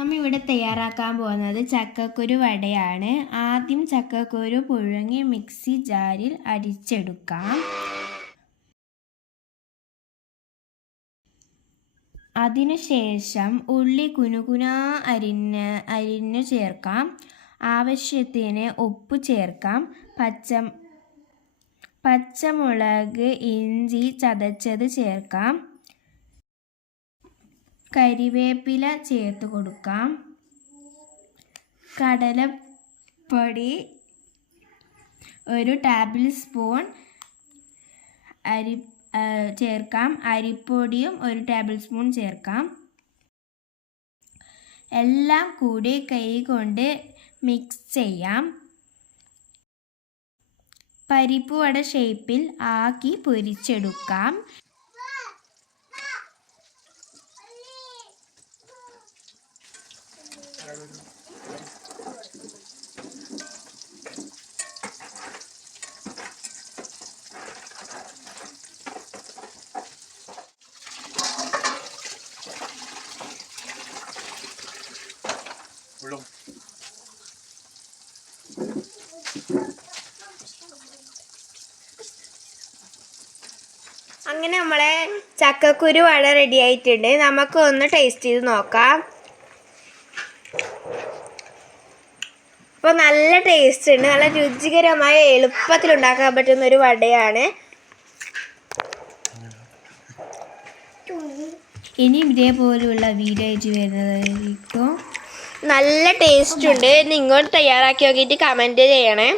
നമ്മൾ ഇവിടെ തയ്യാറാക്കാൻ പോകുന്നത് ചക്കക്കുരു വടയാണ്. ആദ്യം ചക്കക്കുരു പുഴുങ്ങി മിക്സി ജാറിൽ അടിച്ചെടുക്കാം. അതിനുശേഷം ഉള്ളി കുനുകുനാ അരിഞ്ഞു ചേർക്കാം. ആവശ്യത്തിന് ഉപ്പ് ചേർക്കാം. പച്ചമുളക്, ഇഞ്ചി ചതച്ചത് ചേർക്കാം. കരിവേപ്പില ചേർത്ത് കൊടുക്കാം. കടലപ്പൊടി 1 ടേബിൾ സ്പൂൺ ചേർക്കാം. അരിപ്പൊടിയും 1 ടേബിൾ സ്പൂൺ ചേർക്കാം. എല്ലാം കൂടി കൈകൊണ്ട് മിക്സ് ചെയ്യാം. പരിപ്പ് വട ഷേപ്പിൽ ആക്കി പൊരിച്ചെടുക്കാം. അങ്ങനെ നമ്മളെ ചക്കക്കുരു വട റെഡി ആയിട്ടുണ്ട്. നമുക്ക് ഒന്ന് ടേസ്റ്റ് ചെയ്ത് നോക്കാം. അപ്പോൾ നല്ല ടേസ്റ്റ് ഉണ്ട്. നല്ല രുചികരമായ എളുപ്പത്തിൽ ഉണ്ടാക്കാൻ പറ്റുന്ന ഒരു വടയാണ്. ഇനി ഇതേപോലുള്ള വീഡിയോ ആയിട്ട് വരുന്നതായിരിക്കും. നല്ല ടേസ്റ്റ് ഉണ്ട്. നിങ്ങൾ തയ്യാറാക്കി നോക്കിയിട്ട് കമൻറ്റ് ചെയ്യണേ.